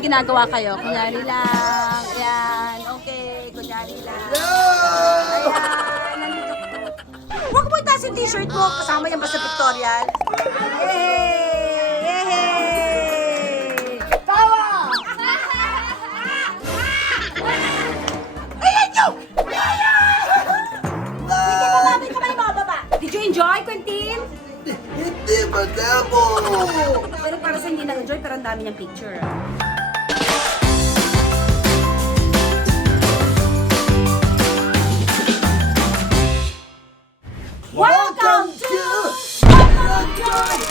may ginagawa kayo. Kunyari lang. Ayan. Okay. Kunyari lang. Ayan. Nandito. Huwag mo itaas yung t-shirt mo. Kasama yan ba sa pictorial? Yay! Yay! Tawa! Ayan nyo! Sige, baba. May kamay mo. Baba. Did you enjoy, Quentin? Hindi madamo! Pero para sa hindi nag-enjoy, pero ang dami niyang picture. Welcome to Joy Studio!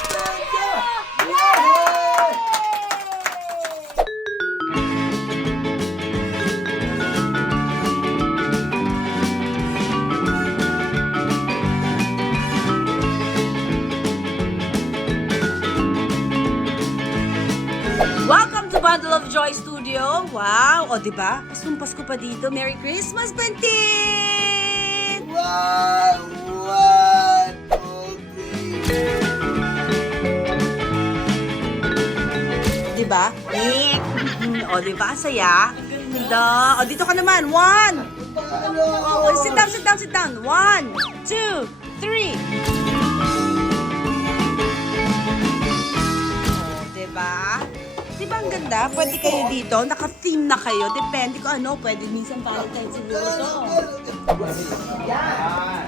Welcome to Bundle of Joy Studio. Wow! O, diba? Pasumpas ko pa dito. Merry Christmas, Quentin! Wow! What? Okay. Diba? O, diba? Saya. Ganda. O, dito ka naman. 1. Paano? O, sit down, sit down, sit down. 1, 2, 3. O, diba? Diba ang ganda? Pwede kayo dito. Naka-theme na kayo. Depende kung ano. Pwede minsan Valentine siguro to.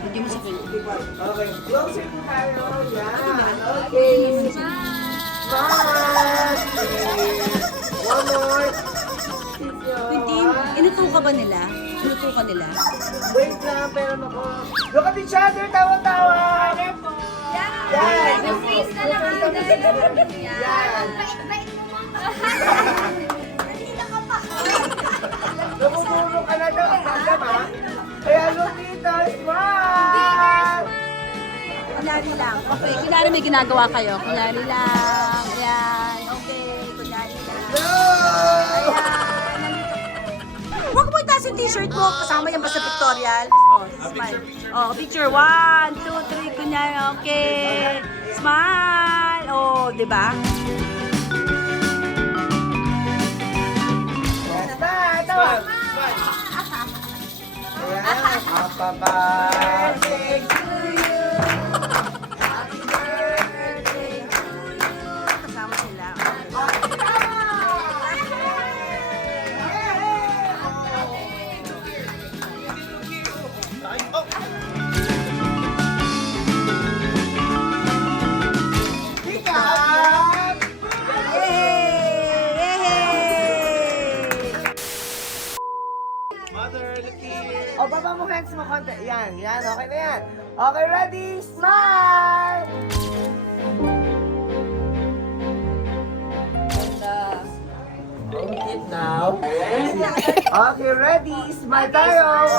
Hindi mo sabihin. Okay, closer po tayo. Yan. Okay. Smile. One more. Quentin, inuto ka ba nila? Inuto ka nila? Wait lang, pero nako. Look at each other, tawa-tawa. Yan. Yung face na lang ang dahil. Yan. Bait mo mo. Namumuno ka na daw. Tama? Kaya look dito, smile. Kunyari lang. Okay, kunyari may ginagawa kayo. Kunyari lang. Ayan. Okay, kunyari lang. Ayan. Nandito. Huwag mo itaas yung t-shirt mo. Kasama yan ba sa pictorial? Oh, smile. Oh, picture. 1, 2, 3. Kunyari. Okay. Smile. Oh, di ba? Smile, tawa. Ayan. Happy birthday to you. Happy birthday to you. Kasama sila. O, baba mo hands mo konti. Yan, yan. Okay na yan. Okay, ready? Smile! It now. Okay, ready? Smile tayo.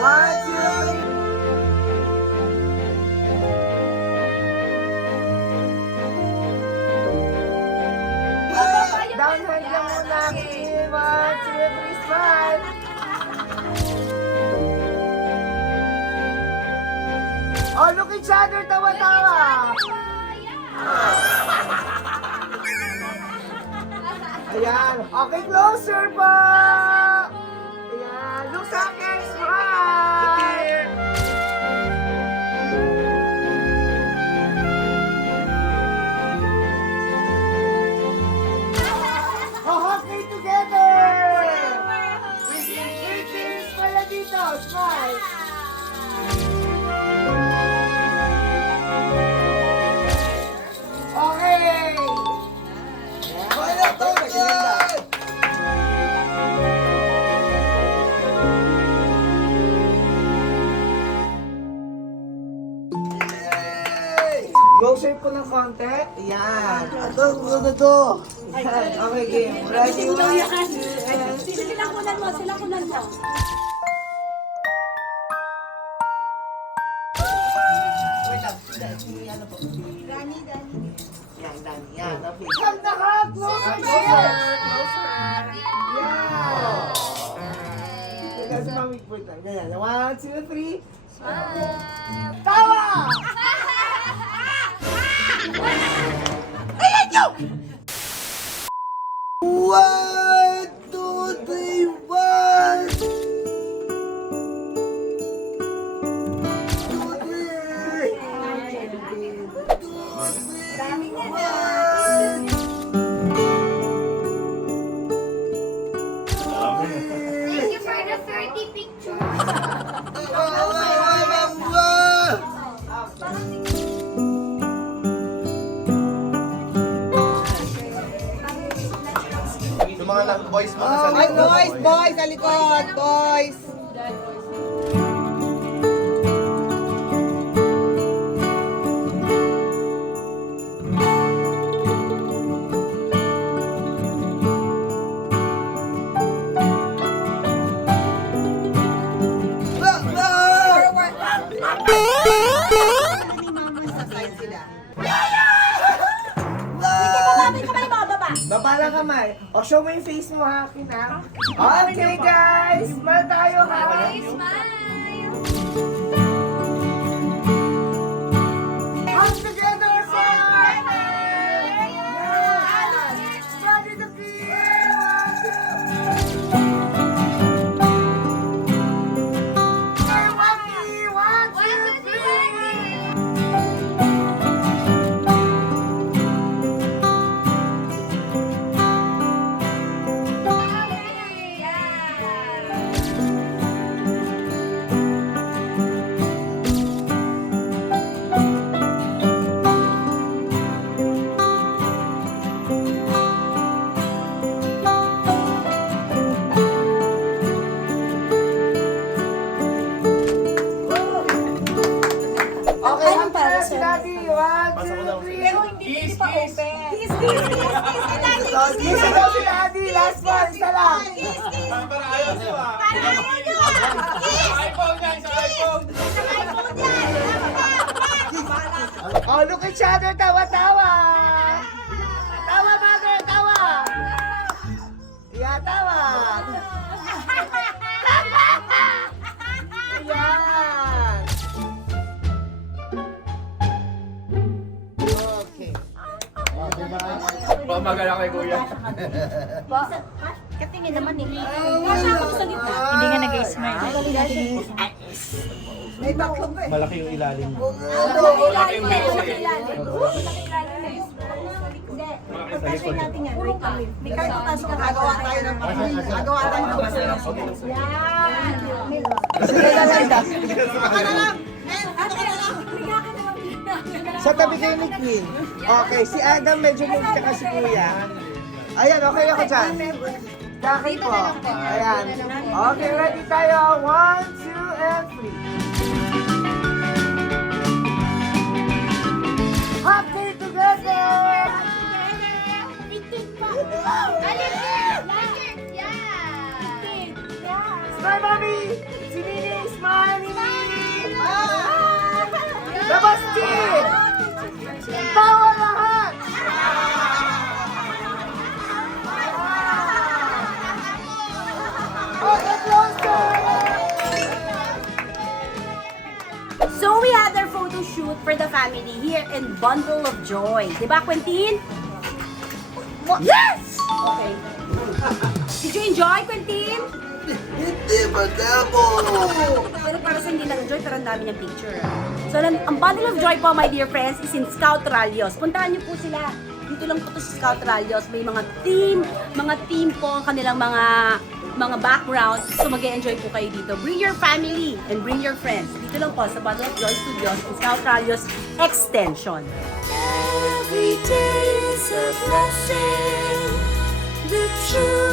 1, 2, 3. Downhand lang muna. 1, 2, 3, smile. Oh, look each other, tawa-tawa. Ayan. Okay, closer pa. Ayan. Look sa akin, smile. Okay, together. Cheers pala dito. Smile. Okay. Wala to, closer po ng konti. Yan. Ito, ito. Okay, game. Ready? Silang kunan mo, silang kunan mo. Wait lang. Ano po? Dani. Yan, Dani. Yan. Okay. Come na ka! Closer! Closer! Yan! Kasi mamig po ito. Ganyan. 1, 2, 3. Tawa! Ayan nyo! Wow! 30 pictures. Yung mga boys mo nasa likod. Boys, sa likod, boys. Baba lang kamay. O, show mo yung face mo ha, Kina. Okay, guys. Smile tayo ha. Hands together, smile! Ready to feel! One, two, three! Okay, ang para si Daddy. One, two, three. Pero hindi pa open. Kiss ako si Daddy. Last one. Isa lang. Para ayaw siya. Para ayaw nyo ah! Kiss! iPhone yan, sa iPhone. Sa iPhone yan! Oh, look at each other. Tawa-tawa. Tawa, mother. Tawa. Yeah, tawa. Ayan. Okay. Pamagala kay Kuya. Katingin naman eh. Masya ako sa gitna. Hindi nga nag-smile. May baklog eh. Malaki yung ilalim. Malaki ilalim eh. Malaki ilalim. Malaki ilalim eh. Hindi. Pagkasya natin yan. Wait lang. May kartutas ka. Gagawa tayo ng Gagawa tayo ng masarap. Yan. Sige na lang. Sa tabi kayo ni Queen. Okay, si Adam medyo move ka kasi kuya. Ayan, okay ako dyan. Bakit po? Ayan. Okay, ready tayo. 1, 2, and 3. Happy together! Smile, Mami! Si Nini, smile, Nini! Namaste! Tawa lahat! Okay, closer! So we had our photo shoot for the family here in Bundle of Joy. Diba, Quentin? Yes! Okay. Did you enjoy, Quentin? Hindi, madamo! Pero para sa hindi nag-enjoy, pero ang dami niyang picture. So, ang Bundle of Joy po, my dear friends, is in Scout Rallios. Puntahan niyo po sila. Dito lang po to sa Scout Rallios. May mga team po ang kanilang mga backgrounds. So, mag-enjoy po kayo dito. Bring your family and bring your friends. Dito lang po sa Bundle of Joy Studios in Scout Rallios Extension. Every day is a blessing. The truth.